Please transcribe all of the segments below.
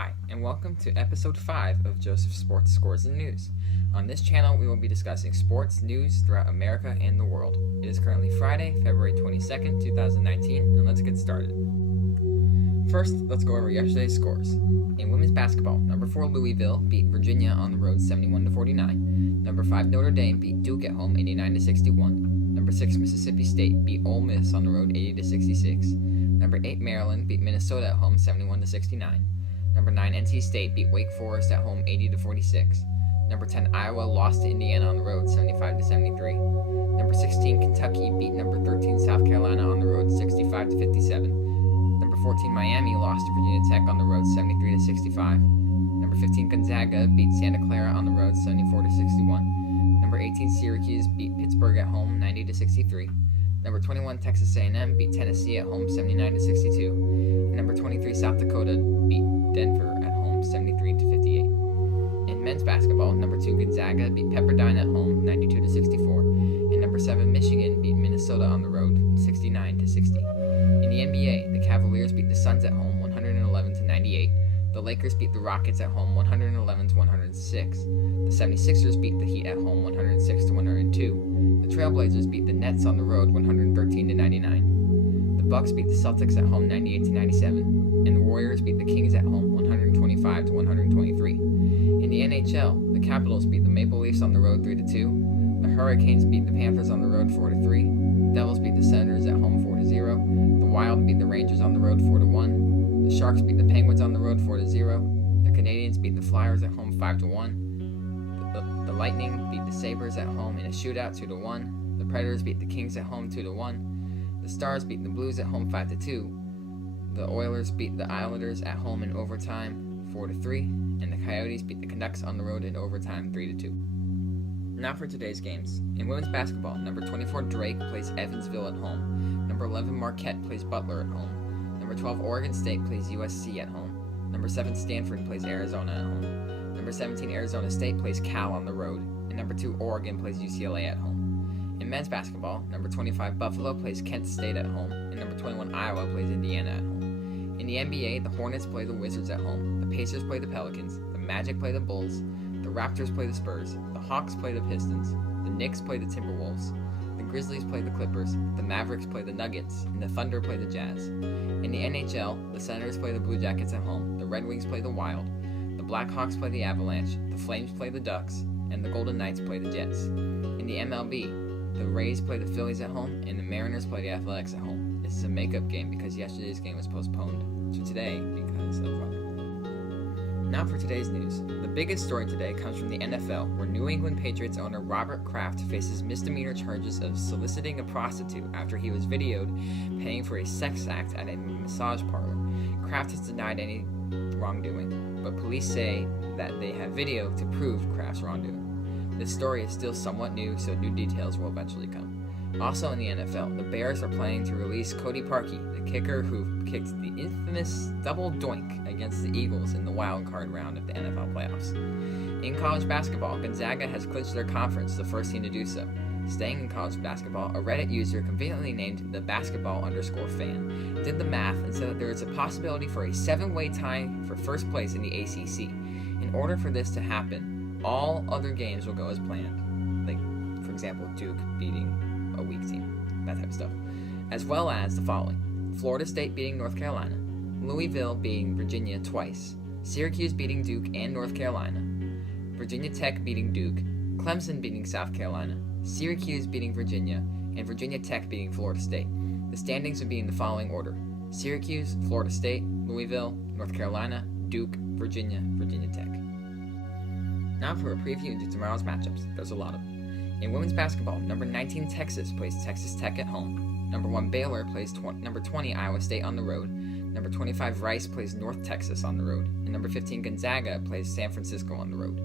Hi, and welcome to episode 5 of Joseph's Sports Scores and News. On this channel, we will be discussing sports news throughout America and the world. It is currently Friday, February 22nd, 2019, and let's get started. First, let's go over yesterday's scores. In women's basketball, number 4 Louisville beat Virginia on the road 71-49. Number 5 Notre Dame beat Duke at home 89-61. Number 6 Mississippi State beat Ole Miss on the road 80-66. Number 8 Maryland beat Minnesota at home 71-69. Number 9 NC State beat Wake Forest at home 80-46. Number 10 Iowa lost to Indiana on the road 75-73. Number 16 Kentucky beat number 13 South Carolina on the road 65-57. Number 14 Miami lost to Virginia Tech on the road 73-65. Number 15 Gonzaga beat Santa Clara on the road 74-61. Number 18 Syracuse beat Pittsburgh at home 90-63. Number 21 Texas A&M beat Tennessee at home 79-62. And number 23 South Dakota beat Denver at home 73-58. In men's basketball, number 2 Gonzaga beat Pepperdine at home 92-64. And number 7 Michigan beat Minnesota on the road 69-60. In the NBA, the Cavaliers beat the Suns at home 111-98. The Lakers beat the Rockets at home 111-106. The 76ers beat the Heat at home 106-102. The Trailblazers beat the Nets on the road 113-99. The Bucks beat the Celtics at home 98-97. And the Warriors beat the Kings at home 125-123. In the NHL, the Capitals beat the Maple Leafs on the road 3-2. The Hurricanes beat the Panthers on the road 4-3. The Devils beat the Senators at home 4-0. The Wild beat the Rangers on the road 4-1. The Sharks beat the Penguins on the road 4-0. The Canadiens beat the Flyers at home 5-1. The Lightning beat the Sabres at home in a shootout 2-1. The Predators beat the Kings at home 2-1. The Stars beat the Blues at home 5-2. The Oilers beat the Islanders at home in overtime 4-3. And the Coyotes beat the Canucks on the road in overtime 3-2. Now for today's games. In women's basketball, number 24 Drake plays Evansville at home. Number 11 Marquette plays Butler at home. Number 12 Oregon State plays USC at home. Number 7 Stanford plays Arizona at home. Number 17 Arizona State plays Cal on the road. And number 2 Oregon plays UCLA at home. In men's basketball, number 25 Buffalo plays Kent State at home. And number 21 Iowa plays Indiana at home. In the NBA, the Hornets play the Wizards at home. The Pacers play the Pelicans. The Magic play the Bulls. The Raptors play the Spurs. The Hawks play the Pistons. The Knicks play the Timberwolves. The Grizzlies play the Clippers. The Mavericks play the Nuggets. And the Thunder play the Jazz. In the NHL, the Senators play the Blue Jackets at home. The Red Wings play the Wild. The Blackhawks play the Avalanche. The Flames play the Ducks. And the Golden Knights play the Jets. In the MLB, the Rays play the Phillies at home. And the Mariners play the Athletics at home. This is a makeup game because yesterday's game was postponed to today because of weather. Now for today's news. The biggest story today comes from the NFL, where New England Patriots owner Robert Kraft faces misdemeanor charges of soliciting a prostitute after he was videoed paying for a sex act at a massage parlor. Kraft has denied any wrongdoing, but police say that they have video to prove Kraft's wrongdoing. This story is still somewhat new, so new details will eventually come. Also in the NFL, the Bears are planning to release Cody Parkey, the kicker who kicked the infamous double doink against the Eagles in the wild card round of the NFL playoffs. In college basketball, Gonzaga has clinched their conference, the first team to do so. Staying in college basketball, a Reddit user conveniently named the basketball_fan did the math and said that there is a possibility for a 7-way tie for first place in the ACC. In order for this to happen, all other games will go as planned. Like, for example, Duke beating a weak team, that type of stuff. As well as the following: Florida State beating North Carolina, Louisville beating Virginia twice, Syracuse beating Duke and North Carolina, Virginia Tech beating Duke, Clemson beating South Carolina, Syracuse beating Virginia, and Virginia Tech beating Florida State. The standings would be in the following order: Syracuse, Florida State, Louisville, North Carolina, Duke, Virginia, Virginia Tech. Now for a preview into tomorrow's matchups. There's a lot of them. In women's basketball, number 19 Texas plays Texas Tech at home. Number 1 Baylor plays number 20 Iowa State on the road. Number 25 Rice plays North Texas on the road. And number 15 Gonzaga plays San Francisco on the road.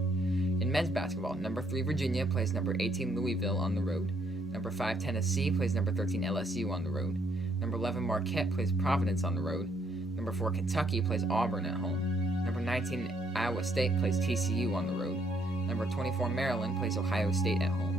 In men's basketball, number 3 Virginia plays number 18 Louisville on the road. Number 5 Tennessee plays number 13 LSU on the road. Number 11 Marquette plays Providence on the road. Number 4 Kentucky plays Auburn at home. Number 19 Iowa State plays TCU on the road. Number 24 Maryland plays Ohio State at home.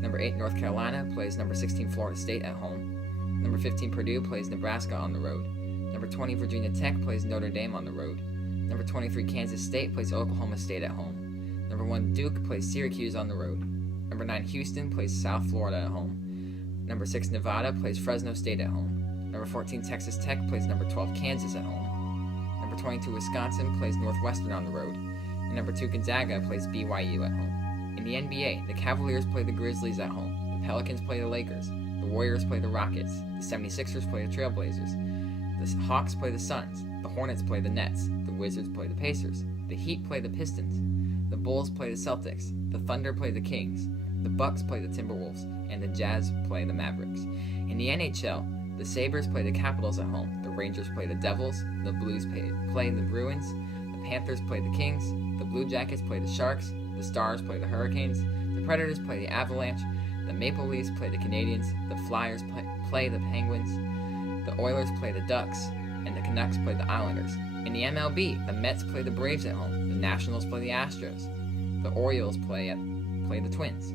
Number 8 North Carolina plays number 16 Florida State at home. Number 15 Purdue plays Nebraska on the road. Number 20 Virginia Tech plays Notre Dame on the road. Number 23, Kansas State plays Oklahoma State at home. Number 1, Duke plays Syracuse on the road. Number 9, Houston plays South Florida at home. Number 6, Nevada plays Fresno State at home. Number 14, Texas Tech plays number 12, Kansas at home. Number 22, Wisconsin plays Northwestern on the road. And number 2, Gonzaga plays BYU at home. In the NBA, the Cavaliers play the Grizzlies at home. The Pelicans play the Lakers. The Warriors play the Rockets. The 76ers play the Trailblazers. The Hawks play the Suns. The Hornets play the Nets. The Wizards play the Pacers. The Heat play the Pistons. The Bulls play the Celtics. The Thunder play the Kings. The Bucks play the Timberwolves. And the Jazz play the Mavericks. In the NHL, the Sabres play the Capitals at home. The Rangers play the Devils. The Blues play the Bruins. The Panthers play the Kings. The Blue Jackets play the Sharks. The Stars play the Hurricanes. The Predators play the Avalanche. The Maple Leafs play the Canadiens. The Flyers play the Penguins. The Oilers play the Ducks. And the Canucks play the Islanders. In the MLB, the Mets play the Braves at home. The Nationals play the Astros. The Orioles play the Twins.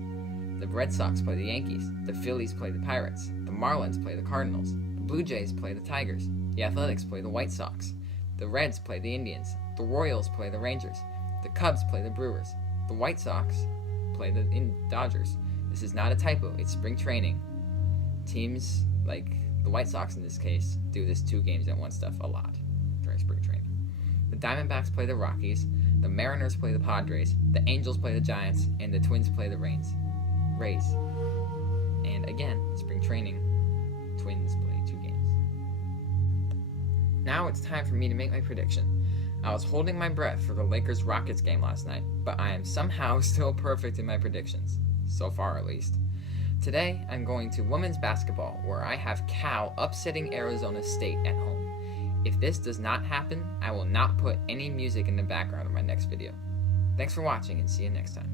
The Red Sox play the Yankees. The Phillies play the Pirates. The Marlins play the Cardinals. The Blue Jays play the Tigers. The Athletics play the White Sox. The Reds play the Indians. The Royals play the Rangers. The Cubs play the Brewers. The White Sox play the Dodgers. This is not a typo, it's spring training. Teams like the White Sox in this case do this 2 games at once stuff a lot during spring training. The Diamondbacks play the Rockies. The Mariners play the Padres. The Angels play the Giants. And the Twins play the Rays. And again, spring training, Twins play 2 games. Now it's time for me to make my prediction. I was holding my breath for the Lakers-Rockets game last night, but I am somehow still perfect in my predictions. So far, at least. Today, I'm going to women's basketball, where I have Cal upsetting Arizona State at home. If this does not happen, I will not put any music in the background of my next video. Thanks for watching, and see you next time.